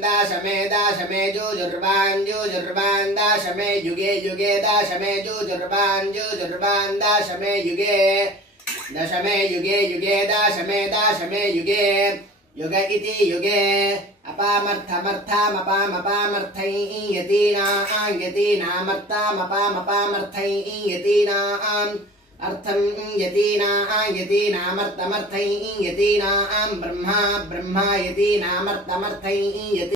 दाशमे जुजुर्वान् दाशमे युगे दाशमे जुजुर्वान् दाशमे युगे दाशमे युगे युग इति युगे यतीनामर्थमपामर्थैयतीनाम् अर्थं यतीनामर्थमर्थैयतीनां ब्रह्मा यतीनामर्थमर्थैयति